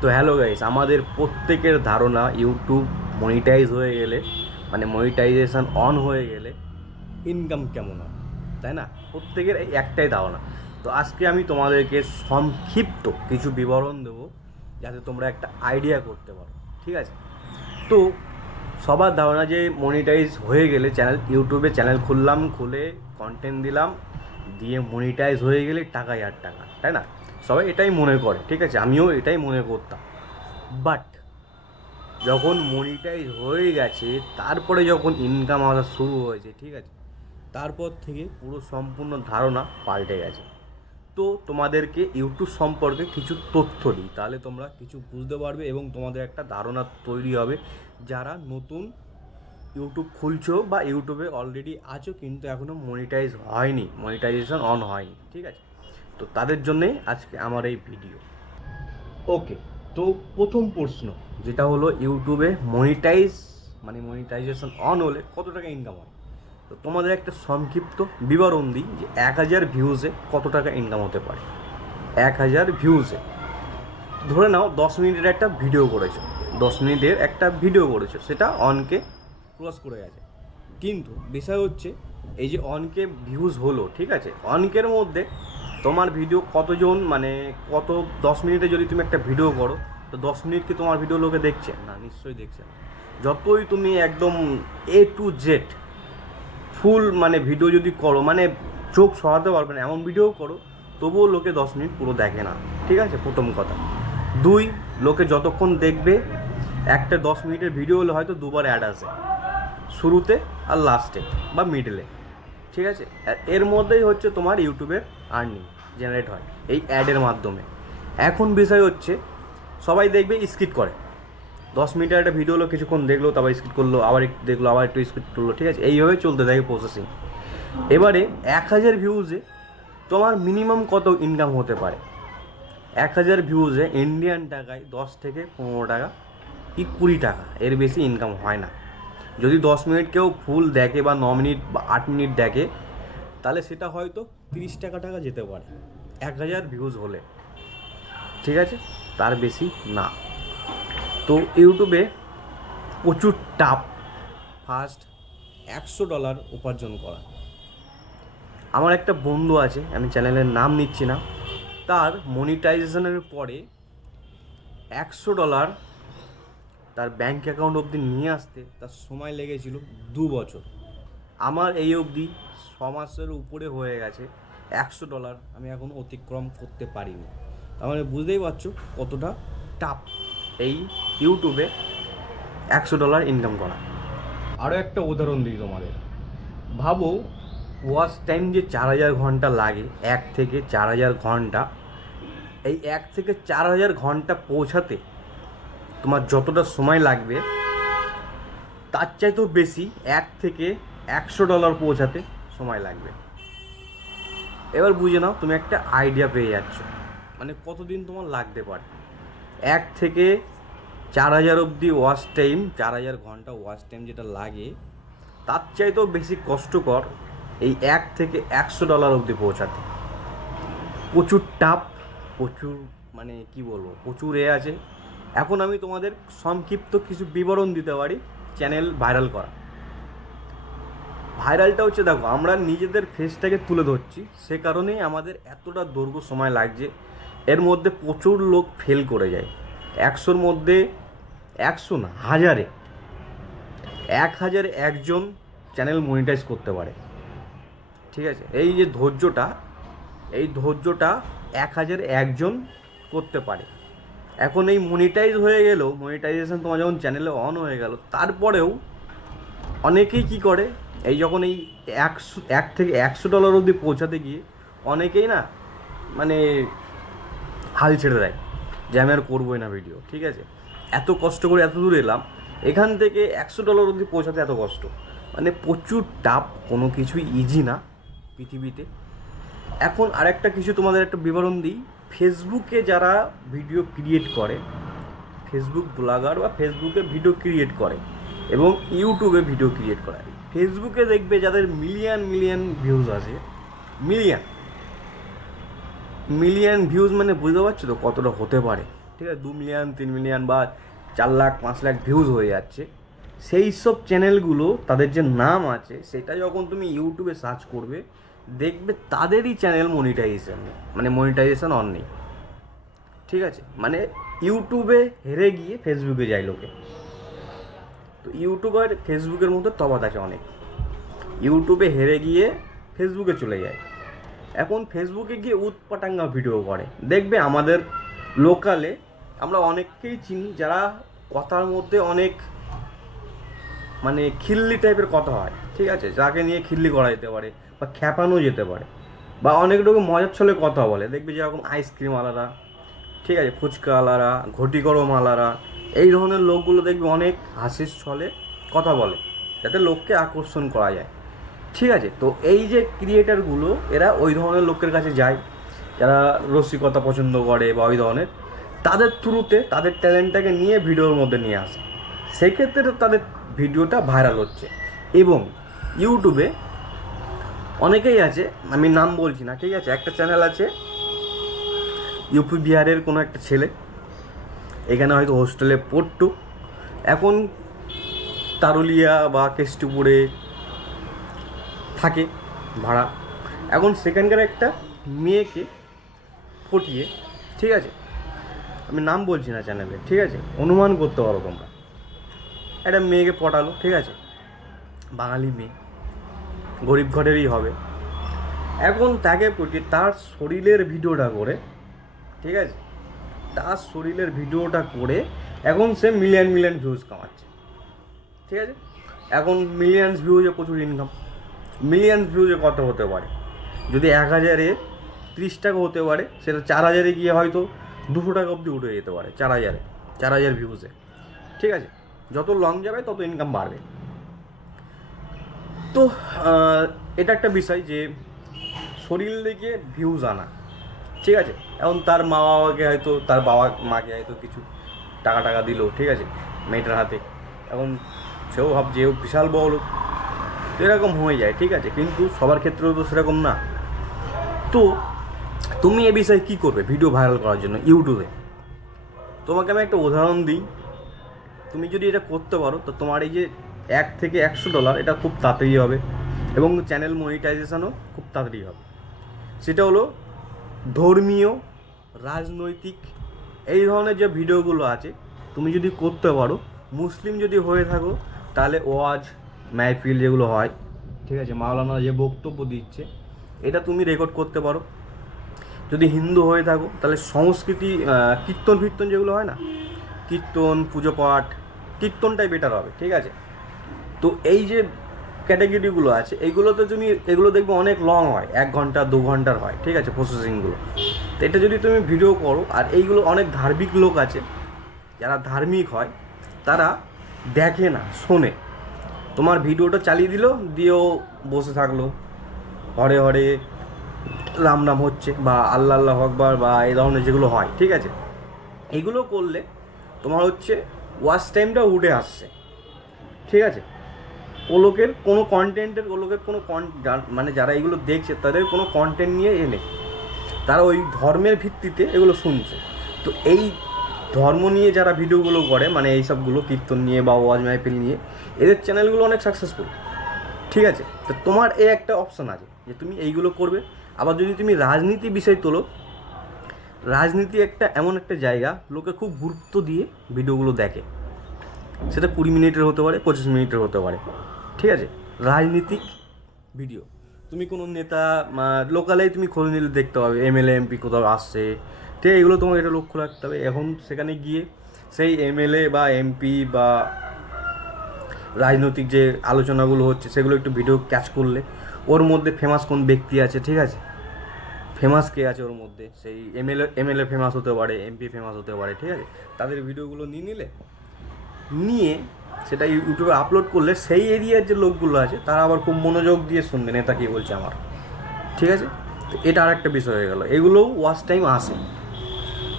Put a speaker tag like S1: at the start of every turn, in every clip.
S1: তো hello guys আমাদের প্রত্যেকের ধারণা ইউটিউব মনিটাইজ হয়ে গেলে মানে মনিটাইজেশন অন হয়ে গেলে ইনকাম কেমন হয়, তাই না? প্রত্যেকের এই একটাই ধারণা। তো আজকে আমি তোমাদেরকে সংক্ষিপ্ত কিছু বিবরণ দেবো, যাতে তোমরা একটা আইডিয়া করতে পারো, ঠিক আছে? তো সবার ধারণা যে মনিটাইজ হয়ে গেলে চ্যানেল ইউটিউবে চ্যানেল খুললাম, খুলে কন্টেন্ট দিলাম, দিয়ে মনিটাইজ হয়ে গেলে টাকাই আর টাকা, তাই না? সবাই এটাই মনে করে, ঠিক আছে? আমিও এটাই মনে করতাম। বাট যখন মনিটাইজ হয়ে গেছে, তারপরে যখন ইনকাম আসা শুরু হয়েছে, ঠিক আছে? তারপর থেকে পুরো সম্পূর্ণ ধারণা পাল্টে গেছে। তো তোমাদেরকে ইউটিউব সম্পর্কে কিছু তথ্য দিই, তাহলে তোমরা কিছু বুঝতে পারবে এবং তোমাদের একটা ধারণা তৈরি হবে। যারা নতুন ইউটিউব খুলছো বা ইউটিউবে অলরেডি আছো, কিন্তু এখনও মনিটাইজ হয়নি মনিটাইজেশন অন হয়নি, ঠিক আছে? তো তাদের জন্যে আজকে আমার এই ভিডিও। ওকে তো প্রথম প্রশ্ন। যেটা হলো ইউটিউবে মনিটাইজ মানে মনিটাইজেশন অন হলে কত টাকা ইনকাম হয়? তো তোমাদের একটা সংক্ষিপ্ত বিবরণ দিই যে এক হাজার ভিউজে কত টাকা ইনকাম হতে পারে। এক হাজার ভিউজে ধরে নাও দশ মিনিটের একটা ভিডিও করেছ। দশ মিনিটের একটা ভিডিও করেছ। সেটা অনকে ক্রস করে গেছে। কিন্তু বিষয় হচ্ছে এই যে অনকে ভিউজ হলো ঠিক আছে? অনকের মধ্যে তোমার ভিডিও কতজন মানে কত দশ মিনিটে যদি তুমি একটা ভিডিও করো তো দশ মিনিট কি তোমার ভিডিও লোকে দেখছে? না নিশ্চয়ই দেখছে না। যতই তুমি একদম এ টু জেড ফুল মানে ভিডিও যদি করো মানে চোখ সরাতে পারবে না এমন ভিডিও করো তবুও লোকে দশ মিনিট পুরো দেখে না। ঠিক আছে? প্রথম কথা। দুই লোকে যতক্ষণ দেখবে একটা দশ মিনিটের ভিডিও হলে হয়তো দুবার অ্যাড আসে। শুরুতে আর লাস্টে বা মিডলে ঠিক আছে? এর মধ্যেই হচ্ছে তোমার ইউটিউবের আর্নিং জেনারেট হয়, এই অ্যাডের মাধ্যমে। এখন বিষয় হচ্ছে, সবাই দেখবে স্কিট করে। দশ মিনিটের একটা ভিডিও হলো, কিছুক্ষণ দেখল, তারপর স্কিট করল, আবার একটু দেখল, আবার একটু স্কিট করল, ঠিক আছে? এইভাবে চলতে থাকে প্রসেসিং এবারে এক হাজার ভিউজে তোমার মিনিমাম কত ইনকাম হতে পারে? এক হাজার ভিউজে ইন্ডিয়ান টাকায় দশ থেকে পনেরো টাকা কি কুড়ি টাকা? এর বেশি ইনকাম হয় না। যদি দশ মিনিট কেউ ফুল দেখে বা ন মিনিট বা আট মিনিট দেখে, তাহলে সেটা হয়তো তিরিশ টাকা টাকা যেতে পারে। এক হাজার ভিউজ হলে। ঠিক আছে? তার বেশি না। তো ইউটিউবে প্রচুর টাপ। ফার্স্ট একশো ডলার উপার্জন করা। আমার একটা বন্ধু আছে আমি চ্যানেলের নাম নিচ্ছি না। তার মনিটাইজেশনের পরে একশো ডলার তার ব্যাংক অ্যাকাউন্ট অবধি নিয়ে আসতে তার সময় লেগেছিল দু বছর। আমার এই অবধি ছ মাসের উপরে হয়ে গেছে। একশো ডলার আমি এখন অতিক্রম করতে পারিনি। তার মানে বুঝতেই পারছ কতটা টাফ এই ইউটিউবে একশো ডলার ইনকাম করা। আরও একটা উদাহরণ দিই তোমাদের। ভাবো ওয়াচ টাইম যে চার হাজার ঘণ্টা লাগে এক থেকে চার হাজার ঘণ্টা এই এক থেকে চার হাজার ঘণ্টা পৌঁছাতে তোমার যতটা সময় লাগবে তার চাইতেও বেশি এক থেকে একশো ডলার পৌঁছাতে সময় লাগবে। এবার বুঝে নাও, তুমি একটা আইডিয়া পেয়ে যাচ্ছ। মানে কতদিন তোমার লাগতে পারে? এক থেকে চার হাজার অবধি ওয়াচ টাইম চার হাজার ঘণ্টা ওয়াচ টাইম যেটা লাগে, তার চাইতেও বেশি কষ্টকর এই এক থেকে একশো ডলার অবধি পৌঁছাতে। প্রচুর টাপ প্রচুর মানে কি বলব, প্রচুর এ আছে। এখন আমি তোমাদের সংক্ষিপ্ত কিছু বিবরণ দিতে পারি চ্যানেল ভাইরাল করা। ভাইরালটা হচ্ছে দেখো, আমরা নিজেদের ফেসটাকে তুলে ধরছি, সে কারণেই আমাদের এতটা দৈর্ঘ্য সময় লাগছে, এর মধ্যে প্রচুর লোক ফেল করে যায়। একশোর মধ্যে একশো না, হাজারে। এক হাজারে একজন চ্যানেল মনিটাইজ করতে পারে। ঠিক আছে? এই যে ধৈর্যটা, এই ধৈর্যটা এক হাজার একজন করতে পারে। এখন এই মনিটাইজ হয়ে গেলেও মনিটাইজেশন তোমার যখন চ্যানেলে অন হয়ে গেল, তারপরেও অনেকেই কি করে? এই যখন এই একশো, এক থেকে একশো ডলার অবধি পৌঁছাতে গিয়ে অনেকেই না মানে হাল ছেড়ে দেয় যে আমি আর করবোই না ভিডিও ঠিক আছে? এত কষ্ট করে এত দূর এলাম, এখান থেকে একশো ডলার অবধি পৌঁছাতে এত কষ্ট। মানে প্রচুর টাপ কোনো কিছুই ইজি না পৃথিবীতে। এখন আরেকটা কিছু তোমাদের একটা বিবরণ দিই ফেসবুকে যারা ভিডিও ক্রিয়েট করে ফেসবুক ব্লগার বা ফেসবুকে ভিডিও ক্রিয়েট করে এবং ইউটিউবে ভিডিও ক্রিয়েট করা। ফেসবুকে দেখবে যাদের মিলিয়ন মিলিয়ন ভিউজ আছে মিলিয়ন মিলিয়ন ভিউজ মানে বুঝতে পারছ তো কতটা হতে পারে? ঠিক আছে, দু মিলিয়ন তিন মিলিয়ন বা চার লাখ, পাঁচ লাখ ভিউজ হয়ে যাচ্ছে। সেই সব চ্যানেলগুলো তাদের যে নাম আছে, সেটা যখন তুমি ইউটিউবে সার্চ করবে, দেখবে তাদেরই চ্যানেল মনিটাইজেশন মানে মনিটাইজেশন অন নেই। ঠিক আছে মানে ইউটিউবে হেরে গিয়ে ফেসবুকে যায় লোকে। তো ইউটিউব আর ফেসবুকের মধ্যে তফাৎ আছে অনেক। ইউটিউবে হেরে গিয়ে ফেসবুকে চলে যায়। এখন ফেসবুকে গিয়ে উৎপাটাঙ্গা ভিডিও করে। দেখবে আমাদের লোকালে আমরা অনেককেই চিনি যারা কথার মধ্যে অনেক মানে খিল্লি টাইপের কথা হয়, ঠিক আছে? যাকে নিয়ে খিল্লি করা যেতে পারে বা খ্যাপানো যেতে পারে বা অনেক রকম মজার ছলে কথা বলে। দেখবে যেরকম আইসক্রিম আলারা ঠিক আছে? ফুচকা আলারা ঘটি গরম আলারা এই ধরনের লোকগুলো দেখবে অনেক হাসির ছলে কথা বলে, যাতে লোককে আকর্ষণ করা যায়। ঠিক আছে? তো এই যে ক্রিয়েটারগুলো এরা ওই ধরনের লোকের কাছে যায়। যারা রসিকতা পছন্দ করে বা ওই ধরনের, তাদের থ্রুতে তাদের ট্যালেন্টটাকে নিয়ে ভিডিওর মধ্যে নিয়ে আসে। সেক্ষেত্রে তাদের ভিডিওটা ভাইরাল হচ্ছে। এবং ইউটিউবে অনেকেই আছে, আমি নাম বলছি না, ঠিক আছে? একটা চ্যানেল আছে ইউপি বিহারের কোনো একটা ছেলে। এখানে হয়তো হোস্টেলে পড়তো। এখন তারুলিয়া বা কেষ্টপুরে থাকে ভাড়া। এখন সেখানকার একটা মেয়েকে পটিয়ে, ঠিক আছে? আমি নাম বলছি না চ্যানেলে ঠিক আছে? অনুমান করতে পারো তোমরা। একটা মেয়েকে পটালো, ঠিক আছে? বাঙালি মেয়ে। গরিব ঘরেরই হবে। এখন তাকে পটিয়ে, তার শরীরের ভিডিওটা করে, ঠিক আছে? তার শরীরের ভিডিওটা করে এখন সে মিলিয়ন মিলিয়ন ভিউজ কামাচ্ছে। ঠিক আছে? এখন মিলিয়ন্স ভিউজে প্রচুর ইনকাম মিলিয়ন্স ভিউজে কত হতে পারে? যদি এক হাজারে ত্রিশ টাকা হতে পারে, সেটা চার হাজারে গিয়ে হয়তো দুশো টাকা অবধি উঠে যেতে পারে, চার হাজারে, চার হাজার ভিউজে ঠিক আছে? যত লং যাবে, তত ইনকাম বাড়বে। তো এটা একটা বিষয় যে শরীর দিকে ভিউজ আনা। ঠিক আছে? এখন তার মা বাবাকে হয়তো, তার বাবা, মাকে হয়তো কিছু টাকা টাকা দিল, ঠিক আছে? মেয়েটার হাতে। এখন সেও ভাবছে ও বিশাল বড় লোক এরকম হয়ে যায়, ঠিক আছে? কিন্তু সবার ক্ষেত্রেও তো সেরকম না। তো তুমি এ বিষয়ে কী করবে ভিডিও ভাইরাল করার জন্য ইউটিউবে? তোমাকে আমি একটা উদাহরণ দিই। তুমি যদি এটা করতে পারো, তো তোমার এই যে এক থেকে একশো ডলার, এটা খুব তাড়াতাড়ি হবে এবং চ্যানেল মনিটাইজেশনও খুব তাড়াতাড়ি হবে। সেটা হলো ধর্মীয়, রাজনৈতিক, এই ধরনের যে ভিডিওগুলো আছে, তুমি যদি করতে পারো, মুসলিম যদি হয়ে থাকো, তাহলে ওয়াজ, মাহফিল যেগুলো হয়, ঠিক আছে, মাওলানা যে বক্তব্য দিচ্ছে, এটা তুমি রেকর্ড করতে পারো। যদি হিন্দু হয়ে থাকো, তাহলে সংস্কৃতি কীর্তন ফীর্তন যেগুলো হয় না, কীর্তন, পুজো পাঠ, কীর্তনটাই বেটার হবে, ঠিক আছে? তো এই যে ক্যাটাগরিগুলো আছে এইগুলোতে তুমি এগুলো দেখবে অনেক লং হয়, এক ঘণ্টা, দু ঘণ্টার হয়, ঠিক আছে প্রসেসিংগুলো তো এটা যদি তুমি ভিডিও করো, আর এইগুলো অনেক ধার্মিক লোক আছে, যারা ধার্মিক হয়, তারা দেখে না, শোনে। তোমার ভিডিওটা চালিয়ে দিল, দিয়েও বসে থাকল। হরে হরে, রাম রাম হচ্ছে, বা আল্লাহ আল্লাহ আকবার, বা এই ধরনের যেগুলো হয়, ঠিক আছে? এগুলো করলে তোমার হচ্ছে ওয়াচ টাইমটা উঠে আসছে, ঠিক আছে? ও লোকের কোনো কন্টেন্টের ও লোকের কোনো মানে যারা এগুলো দেখছে, তাদের কোনো কন্টেন্ট নিয়ে এনে তারা ওই ধর্মের ভিত্তিতে এগুলো শুনছে। তো এই ধর্ম নিয়ে যারা ভিডিওগুলো করে মানে এই সবগুলো কীর্তন নিয়ে বা ওয়াজ মাহফিল নিয়ে, এদের চ্যানেলগুলো অনেক সাকসেসফুল ঠিক আছে? তো তোমার এই একটা অপশন আছে, যে তুমি এইগুলো করবে। আবার যদি তুমি রাজনীতি বিষয় তোলো, রাজনীতি একটা এমন একটা জায়গা, লোকে খুব গুরুত্ব দিয়ে ভিডিওগুলো দেখে। সেটা কুড়ি মিনিটের হতে পারে, পঁচিশ মিনিটের হতে পারে। ঠিক আছে? রাজনীতিক ভিডিও। তুমি কোনো নেতা লোকালেই তুমি খোঁজ নিলে দেখতে পাবে, এমএলএ, এমপি কোথাও আসছে। ঠিক আছে, এগুলো তোমাকে এটা লক্ষ্য রাখতে হবে। এখন সেখানে গিয়ে সেই এমএলএ বা এমপি বা রাজনৈতিক যে আলোচনাগুলো হচ্ছে, সেগুলো একটু ভিডিও ক্যাচ করলে ওর মধ্যে ফেমাস কোন ব্যক্তি আছে, ঠিক আছে? ফেমাস কে আছে ওর মধ্যে? সেই এমএলএ এমএলএ ফেমাস হতে পারে, এমপি ফেমাস হতে পারে, ঠিক আছে? তাদের ভিডিওগুলো নিয়ে নিলে, নিয়ে সেটা ইউটিউবে আপলোড করলে সেই এরিয়ার যে লোকগুলো আছে, তারা আবার খুব মনোযোগ দিয়ে শুনবে, নেতা কী বলছে আমার। ঠিক আছে? তো এটা আর একটা বিষয় হয়ে গেল। এগুলোও ওয়াচ টাইম আসে।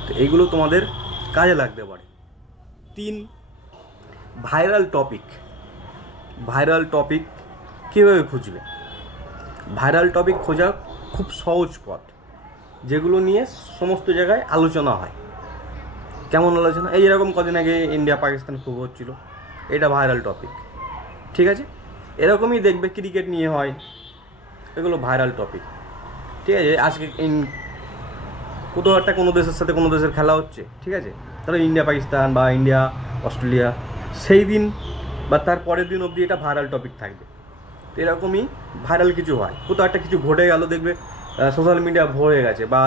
S1: তো এইগুলো তোমাদের কাজে লাগতে পারে। তিন ভাইরাল টপিক ভাইরাল টপিক কীভাবে খুঁজবে? ভাইরাল টপিক খোঁজা খুব সহজ পথ, যেগুলো নিয়ে সমস্ত জায়গায় আলোচনা হয়। কেমন আলোচনা? এই এরকম কদিন আগে ইন্ডিয়া পাকিস্তান খুব হচ্ছিল। এটা ভাইরাল টপিক ঠিক আছে? এরকমই দেখবে ক্রিকেট নিয়ে হয়। এগুলো ভাইরাল টপিক ঠিক আছে? আজকে ইন কোথাও একটা কোনো দেশের সাথে কোনো দেশের খেলা হচ্ছে। ঠিক আছে? তাহলে ইন্ডিয়া, পাকিস্তান বা ইন্ডিয়া, অস্ট্রেলিয়া, সেই দিন বা তার পরের দিন অবধি এটা ভাইরাল টপিক থাকবে। তো এরকমই ভাইরাল কিছু হয়। কোথাও একটা কিছু ঘটে গেল, দেখবে সোশ্যাল মিডিয়া ভরে গেছে বা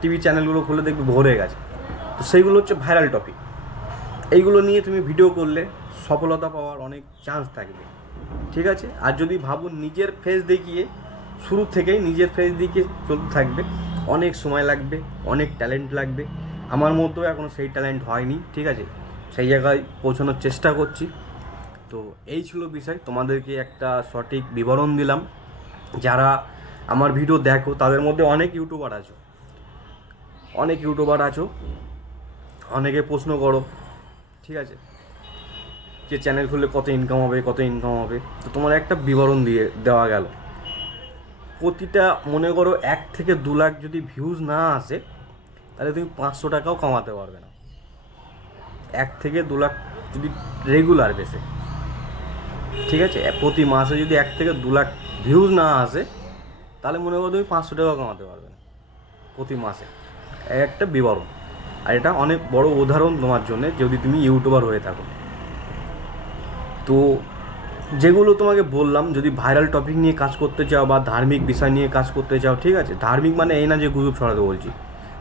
S1: টিভি চ্যানেলগুলো খুলে দেখবে ভরে গেছে। তো সেইগুলো হচ্ছে ভাইরাল টপিক এইগুলো নিয়ে তুমি ভিডিও করলে সফলতা পাওয়ার অনেক চান্স থাকবে। ঠিক আছে? আর যদি ভাবো নিজের ফেস দেখিয়ে, শুরু থেকেই নিজের ফেস দেখিয়ে চলতে থাকবে, অনেক সময় লাগবে, অনেক ট্যালেন্ট লাগবে। আমার মধ্যেও এখনও সেই ট্যালেন্ট হয়নি, ঠিক আছে? সেই জায়গায় পৌঁছানোর চেষ্টা করছি। তো এই ছিল বিষয়। তোমাদেরকে একটা সঠিক বিবরণ দিলাম। যারা আমার ভিডিও দেখো, তাদের মধ্যে অনেক ইউটিউবার আছো। অনেক ইউটিউবার আছো। অনেকে প্রশ্ন করো, ঠিক আছে? যে চ্যানেল খুললে কত ইনকাম হবে, কত ইনকাম হবে। তো তোমার একটা বিবরণ দিয়ে দেওয়া গেল। প্রতিটা, মনে করো এক থেকে দু লাখ যদি ভিউজ না আসে, তাহলে তুমি পাঁচশো টাকাও কামাতে পারবে না। এক থেকে দু লাখ যদি রেগুলার বেসে ঠিক আছে? প্রতি মাসে যদি এক থেকে দু লাখ ভিউজ না আসে, তাহলে মনে করো তুমি পাঁচশো টাকাও কামাতে পারবে না, প্রতি মাসে। একটা বিবরণ। আর এটা অনেক বড় উদাহরণ তোমার জন্য, যদি তুমি ইউটিউবার হয়ে থাকো। তো যেগুলো তোমাকে বললাম, যদি ভাইরাল টপিক নিয়ে কাজ করতে চাও বা ধার্মিক বিষয় নিয়ে কাজ করতে চাও, ঠিক আছে? ধার্মিক মানে এই না যে গ্রুপ ছড়াতে বলছি।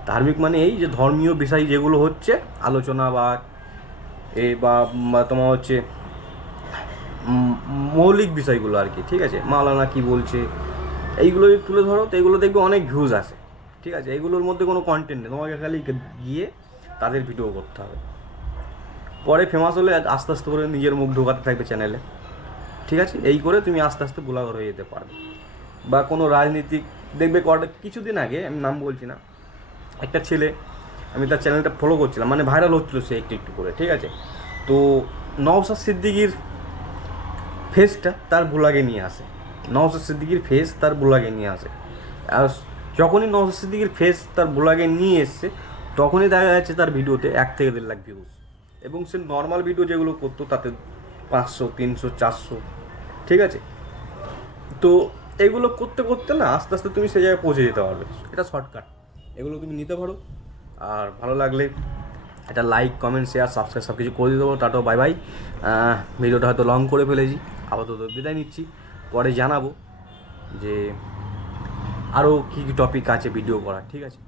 S1: ধার্মিক মানে এই যে ধর্মীয় বিষয় যেগুলো হচ্ছে, আলোচনা বা এ বা বা তোমার হচ্ছে মৌলিক বিষয়গুলো আর কি, ঠিক আছে? মালানা কি বলছে, এইগুলো যদি তুলে ধরো, তো এগুলো দেখবে অনেক ভিউজ আসে, ঠিক আছে? এগুলোর মধ্যে কোনো কন্টেন্ট নেই। তোমাকে খালি গিয়ে তাদের ভিডিও করতে হবে। পরে ফেমাস হলে আস্তে আস্তে করে নিজের মুখ ঢোকাতে থাকবে চ্যানেলে ঠিক আছে? এই করে তুমি আস্তে আস্তে ব্লগার হয়ে যেতে পারবে। বা কোনো রাজনীতিক, দেখবে কটা কিছুদিন আগে আমি নাম বলছি না, একটা ছেলে, আমি তার চ্যানেলটা ফলো করছিলাম মানে ভাইরাল হচ্ছিল সে একটু একটু করে, ঠিক আছে? তো নওসাদ সিদ্দিকির ফেসটা তার ব্লগে নিয়ে আসে। নওসাদ সিদ্দিকির ফেস তার ব্লগে নিয়ে আসে। আর যখনই নওসাদ সিদ্দিকির ফেস তার ব্লগে নিয়ে এসছে, তখনই দেখা যাচ্ছে তার ভিডিওতে এক থেকে দেড় লাখ ভিউজ এবং সে নর্মাল ভিডিও যেগুলো করতো তাতে পাঁচশো, তিনশো, চারশো, ঠিক আছে? তো এগুলো করতে করতে না আস্তে আস্তে তুমি সে জায়গায় পৌঁছে যেতে পারবে। এটা শর্টকাট এগুলো তুমি নিতে পারো। আর ভালো লাগলে এটা লাইক কমেন্ট শেয়ার সাবস্ক্রাইব সব কিছু করে দিতে পারো। টাটো বাই বাই ভিডিওটা হয়তো লং করে ফেলেছি। আপাতত বিদায় নিচ্ছি। পরে জানাব যে আরও কী কী টপিক আছে ভিডিও করার, ঠিক আছে?